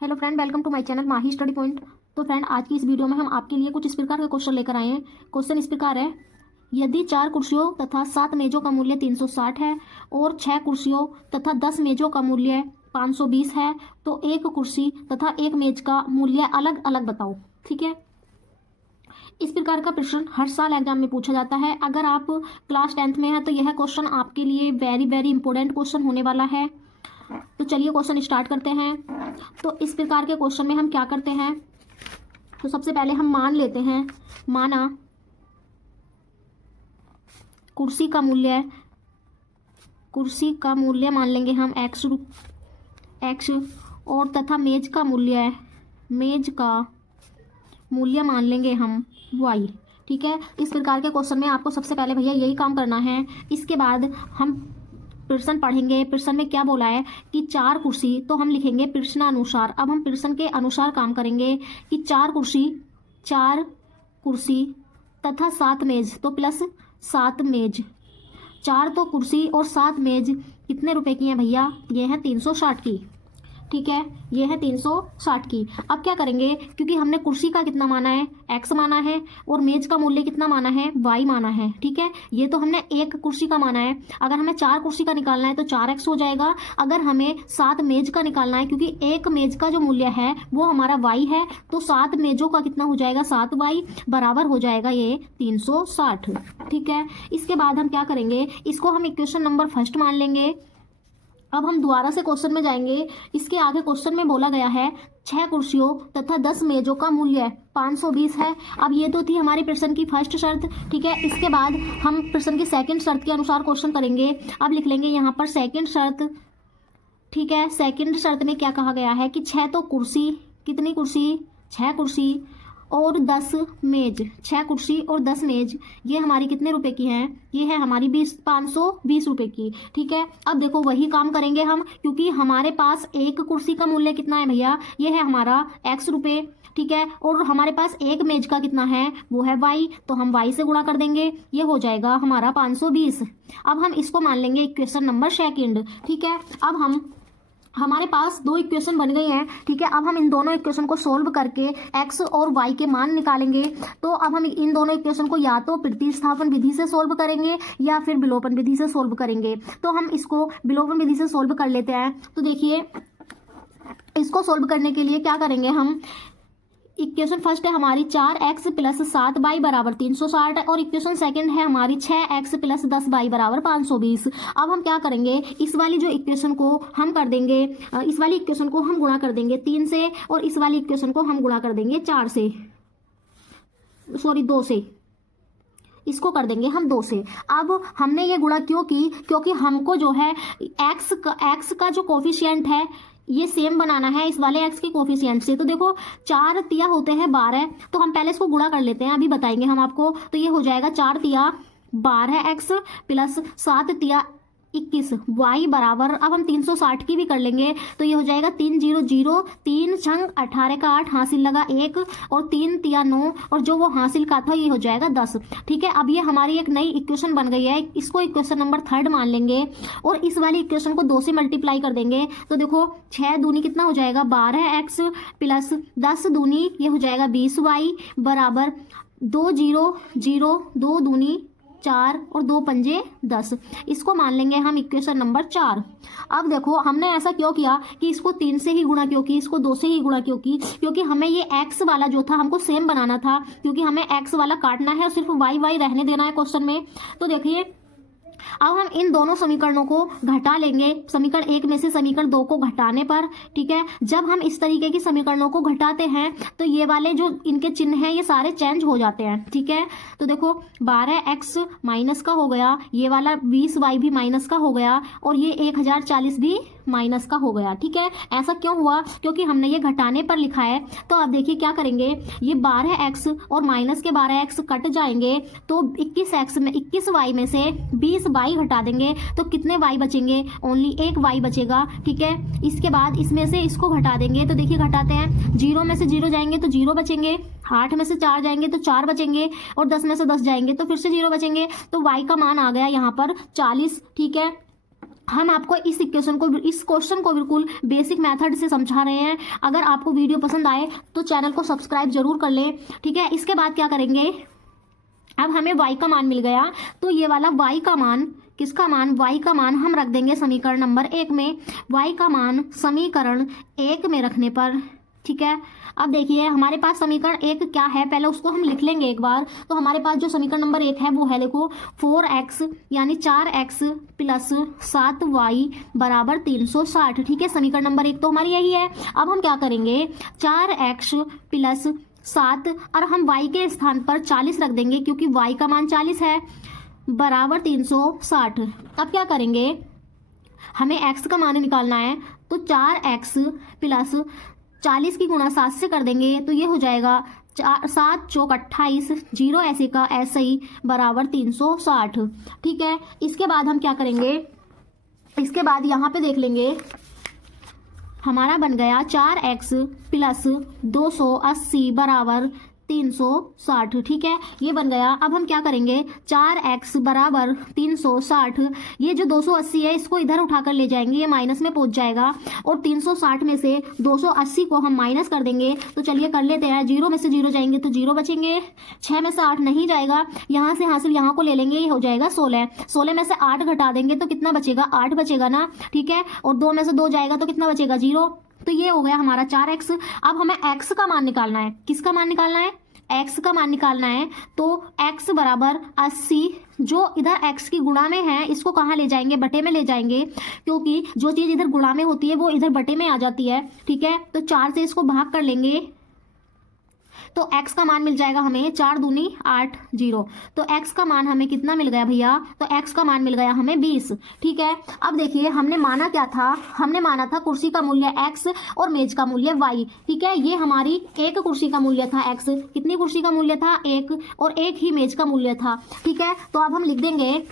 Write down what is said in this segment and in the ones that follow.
Hello friend, welcome to my channel Mahi study point. तो friend, आज की इस वीडियो में हम आपके लिए कुछ इस प्रकार के क्वेश्चन लेकर आए हैं। क्वेश्चन इस प्रकार है, यदि 4 कुर्सियों तथा 7 मेजों का मूल्य 360 है और 6 कुर्सियों तथा 10 मेजों का मूल्य 520 है, तो एक कुर्सी तथा एक मेज का मूल्य अलग अलग बताओ। ठीक है, इस प्रकार का प्रश्न हर साल एग्जाम में पूछा जाता है। अगर आप क्लास 10th में हैं तो यह क्वेश्चन आपके लिए वेरी वेरी इंपॉर्टेंट क्वेश्चन होने वाला है। तो चलिए क्वेश्चन स्टार्ट करते हैं। तो इस प्रकार के क्वेश्चन में हम क्या करते हैं, तो सबसे पहले हम मान लेते हैं, माना कुर्सी का मूल्य मान लेंगे हम x और तथा मेज का मूल्य मान लेंगे हम y। ठीक है, इस प्रकार के क्वेश्चन में आपको सबसे पहले भैया यही काम करना है। इसके बाद हम प्रश्न पढ़ेंगे। प्रश्न में क्या बोला है कि 4 कुर्सी, तो हम लिखेंगे प्रश्नानुसार। अब हम प्रश्न के अनुसार काम करेंगे कि 4 कुर्सी तथा 7 मेज, तो प्लस 7 मेज। 4 तो कुर्सी और 7 मेज कितने रुपए की हैं भैया? ये है 360 की। ठीक है, ये है 360 की। अब क्या करेंगे, क्योंकि हमने कुर्सी का कितना माना है, x माना है, और मेज का मूल्य कितना माना है, y माना है। ठीक है, ये तो हमने एक कुर्सी का माना है। अगर हमें 4 कुर्सी का निकालना है तो 4x हो जाएगा। अगर हमें 7 मेज का निकालना है, क्योंकि एक मेज का जो मूल्य है वो हमारा y है, तो 7 मेजों का कितना हो जाएगा, 7y बराबर हो जाएगा ये 360। ठीक है, इसके बाद हम क्या करेंगे, इसको हम इक्वेशन नंबर फर्स्ट मान लेंगे। अब हम दोबारा से क्वेश्चन में जाएंगे। इसके आगे क्वेश्चन में बोला गया है 6 कुर्सियों तथा 10 मेजों का मूल्य 520 है। अब ये तो थी हमारी प्रश्न की फर्स्ट शर्त। ठीक है, इसके बाद हम प्रश्न की सेकंड शर्त के अनुसार क्वेश्चन करेंगे। अब लिख लेंगे यहाँ पर सेकंड शर्त। ठीक है, सेकंड शर्त में क्या कहा गया है कि 6 तो कुर्सी, कितनी कुर्सी, 6 कुर्सी और 10 मेज, 6 कुर्सी और 10 मेज, ये हमारी कितने रुपए की हैं, ये है हमारी 520 रुपए की। ठीक है, अब देखो वही काम करेंगे हम, क्योंकि हमारे पास एक कुर्सी का मूल्य कितना है भैया, ये है हमारा x रुपए। ठीक है, और हमारे पास एक मेज का कितना है, वो है y, तो हम y से गुणा कर देंगे, ये हो जाएगा हमारा 520। अब हम इसको मान लेंगे इक्वेशन नंबर सेकेंड। ठीक है, अब हमारे पास 2 इक्वेशन बन गई हैं। ठीक है, अब हम इन दोनों इक्वेशन को सोल्व करके x और y के मान निकालेंगे। तो अब हम इन दोनों इक्वेशन को या तो प्रतिस्थापन विधि से सोल्व करेंगे या फिर विलोपन विधि से सोल्व करेंगे। तो हम इसको विलोपन विधि से सोल्व कर लेते हैं। तो देखिए, इसको सोल्व करने के लिए क्या करेंगे हम, इक्वेशन फर्स्ट है हमारी 4x प्लस 7y बराबर 360 और इक्वेशन सेकंड है हमारी 6x प्लस 10y बराबर 520। अब हम क्या करेंगे, इस वाली जो इक्वेशन को हम कर देंगे, इस वाली इक्वेशन को हम गुणा कर देंगे 3 से, और इस वाली इक्वेशन को हम गुणा कर देंगे 2 से। इसको कर देंगे हम 2 से। अब हमने ये गुणा क्यों की, क्योंकि हमको जो है x का जो कोफिशिएंट है ये सेम बनाना है इस वाले x के कोफिशिएंट से। तो देखो 4 तिया होते हैं 12, तो हम पहले इसको गुणा कर लेते हैं, अभी बताएंगे हम आपको। तो ये हो जाएगा 4 तिया 12x प्लस 7 तिया 21 y बराबर, अब हम 360 की भी कर लेंगे, तो ये हो जाएगा 300, 3 छंग 18 का 8 हासिल लगा 1 और 3 तिया 9, और जो वो हासिल का था ये हो जाएगा 10। ठीक है, अब ये हमारी एक नई इक्वेशन बन गई है। इसको इक्वेशन नंबर थर्ड मान लेंगे और इस वाली इक्वेशन को 2 से मल्टीप्लाई कर देंगे। तो देखो 6 दूनी कितना हो जाएगा, 12x प्लस 10 दूनी ये हो जाएगा 20y बराबर 2 0 0, 2 दूनी 4 और 2 पंजे 10। इसको मान लेंगे हम इक्वेशन नंबर 4। अब देखो हमने ऐसा क्यों किया कि इसको 3 से ही गुणा क्यों की, इसको 2 से ही गुणा क्यों की, क्योंकि हमें ये x वाला जो था हमको सेम बनाना था, क्योंकि हमें x वाला काटना है और सिर्फ y रहने देना है क्वेश्चन में। तो देखिए, अब हम इन दोनों समीकरणों को घटा लेंगे, समीकरण 1 में से समीकरण 2 को घटाने पर। ठीक है, जब हम इस तरीके की समीकरणों को घटाते हैं तो ये वाले जो इनके चिन्ह हैं ये सारे चेंज हो जाते हैं। ठीक है, तो देखो 12x माइनस का हो गया, ये वाला 20y भी माइनस का हो गया, और ये 1040 भी माइनस का हो गया। ठीक है, ऐसा क्यों हुआ, क्योंकि हमने ये घटाने पर लिखा है। तो अब देखिए क्या करेंगे, ये 12x और माइनस के 12x कट जाएंगे, तो 21y में से 20y घटा देंगे, तो कितने y बचेंगे, ओनली 1 y बचेगा। ठीक है, इसके बाद इसमें से इसको घटा देंगे, तो देखिए घटाते हैं, 0 में से 0 जाएंगे तो 0 बचेंगे, 8 में से 4 जाएंगे तो 4 बचेंगे, और 10 में से 10 जाएंगे तो फिर से 0 बचेंगे। तो y का मान आ गया यहाँ पर 40। ठीक है, हम आपको इस क्वेश्चन को बिल्कुल बेसिक मेथड से समझा रहे हैं। अगर आपको वीडियो पसंद आए तो चैनल को सब्सक्राइब जरूर कर लें, ठीक है। इसके बाद क्या करेंगे, अब हमें y का मान मिल गया, तो ये वाला y का मान, किसका मान, y का मान हम रख देंगे समीकरण नंबर 1 में। y का मान समीकरण 1 में रखने पर, ठीक है। अब देखिए हमारे पास समीकरण 1 क्या है, पहले उसको हम लिख लेंगे एक बार। तो हमारे पास जो समीकरण नंबर 1 है वो है, देखो 4x यानी 4x प्लस 7y बराबर 360, ठीक है। समीकरण नंबर 1 तो हमारी यही है। अब हम क्या करेंगे, 4x प्लस 7 और हम y के स्थान पर 40 रख देंगे क्योंकि y का मान 40 है, बराबर 360। अब क्या करेंगे, हमें x का मान निकालना है, तो 4x प्लस 40 की गुणा 7 से कर देंगे तो ये हो जाएगा 7 चौक 28, 0 ऐसे का ऐसे ही बराबर 360, ठीक है। इसके बाद हम क्या करेंगे, इसके बाद यहाँ पे देख लेंगे, हमारा बन गया 4x प्लस 280 बराबर 360, ठीक है, ये बन गया। अब हम क्या करेंगे, 4x बराबर 360, ये जो 280 है इसको इधर उठाकर ले जाएंगे, ये माइनस में पहुंच जाएगा, और 360 में से 280 को हम माइनस कर देंगे। तो चलिए कर लेते हैं, 0 में से 0 जाएंगे तो 0 बचेंगे, 6 में से 8 नहीं जाएगा, यहाँ से हासिल यहाँ को ले लेंगे, ये हो जाएगा 16, 16 में से 8 घटा देंगे तो कितना बचेगा, 8 बचेगा ना, ठीक है। और 2 में से 2 जाएगा तो कितना बचेगा, 0। तो ये हो गया हमारा 4x। अब हमें x का मान निकालना है, किसका मान निकालना है, x का मान निकालना है। तो x बराबर 80, जो इधर x की गुणा में है इसको कहाँ ले जाएंगे, बटे में ले जाएंगे, क्योंकि जो चीज़ इधर गुणा में होती है वो इधर बटे में आ जाती है, ठीक है। तो 4 से इसको भाग कर लेंगे तो x का मान मिल जाएगा हमें 4 दूनी 8, 0। तो x का मान हमें कितना मिल गया भैया, तो x का मान मिल गया हमें 20, ठीक है। अब देखिए हमने माना क्या था, हमने माना था कुर्सी का मूल्य x और मेज का मूल्य y, ठीक है। ये हमारी एक कुर्सी का मूल्य था x, कितनी कुर्सी का मूल्य था, 1, और 1 ही मेज का मूल्य था, ठीक है। तो अब हम लिख देंगे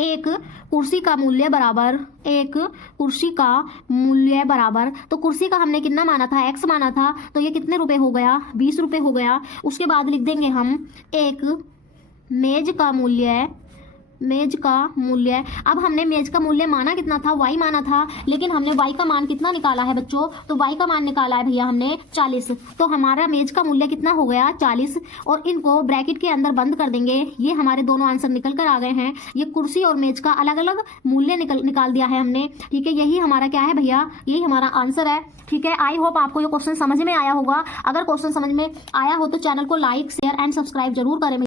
एक कुर्सी का मूल्य बराबर, एक कुर्सी का मूल्य बराबर, तो कुर्सी का हमने कितना माना था, x माना था, तो ये कितने रुपए हो गया, 20 रुपए हो गया। उसके बाद लिख देंगे हम एक मेज का मूल्य, मेज का मूल्य। अब हमने मेज का मूल्य माना कितना था, y माना था, लेकिन हमने y का मान कितना निकाला है बच्चों, तो y का मान निकाला है भैया हमने 40। तो हमारा मेज का मूल्य कितना हो गया, 40, और इनको ब्रैकेट के अंदर बंद कर देंगे। ये हमारे दोनों आंसर निकल कर आ गए हैं। ये कुर्सी और मेज का अलग अलग मूल्य निकाल दिया है हमने, ठीक है। यही हमारा क्या है भैया, यही हमारा आंसर है, ठीक है। आई होप आपको ये क्वेश्चन समझ में आया होगा। अगर क्वेश्चन समझ में आया हो तो चैनल को लाइक, शेयर एंड सब्सक्राइब जरूर करें।